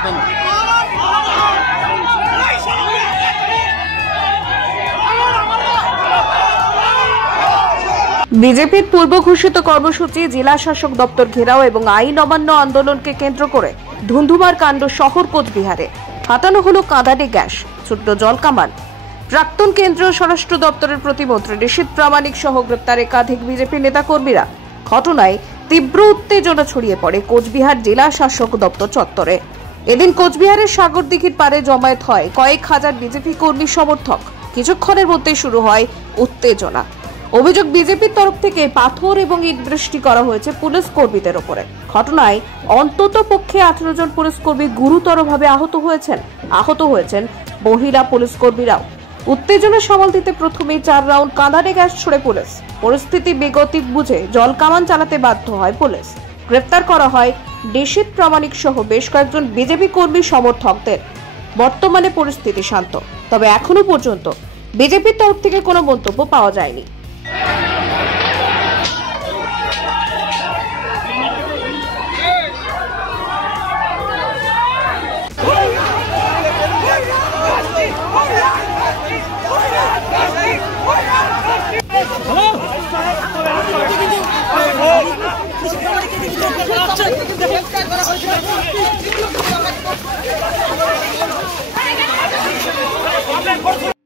বিজেপির পূর্ব ঘোষিত কর্মসূচি জেলা শাসক দপ্তর ঘেরাও এবং আইন অমান্য আন্দোলনকে কেন্দ্র করে ধুন্ধুমার কাণ্ড শহর কোচবিহারে। হাতানো হলো কাঁদানে গ্যাস, ছোট্ট জল কামান। প্রাক্তন কেন্দ্রীয় স্বরাষ্ট্র দপ্তরের প্রতিমন্ত্রী ঋষিত প্রামাণিক সহ গ্রেপ্তার একাধিক বিজেপি নেতাকর্মীরা। ঘটনায় তীব্র উত্তেজনা ছড়িয়ে পড়ে কোচবিহার জেলা শাসক দপ্তর চত্বরে। এদিন কোচবিহারের সাগরদিঘির পারে জমায়েত হয় কয়েক হাজার বিজেপি কর্মী সমর্থক। কিছুক্ষণের মধ্যেই শুরু হয় উত্তেজনা। অভিযোগ, বিজেপির তরফ থেকে পাথর এবং ইট বৃষ্টি করা হয়েছে পুলিশ কর্মীদের উপরে। ঘটনায় অন্তত পক্ষে 18 জন পুলিশ কর্মী গুরুতরভাবে আহত হয়েছেন মহিলা পুলিশ কর্মীরাও। উত্তেজনা সামাল দিতে প্রথমেই 4 রাউন্ড কাঁদানে গ্যাস ছুড়ে পুলিশ। পরিস্থিতি বেগতিক বুঝে জল কামান চালাতে বাধ্য হয় পুলিশ। গ্রেফতার করা হয় ঋষিত প্রামাণিক সহ বেশ কয়েকজন বিজেপি কর্মী সমর্থকদের। বর্তমানে পরিস্থিতি শান্ত, তবে এখনো পর্যন্ত বিজেপির তরফ থেকে কোনো মন্তব্য পাওয়া যায়নি।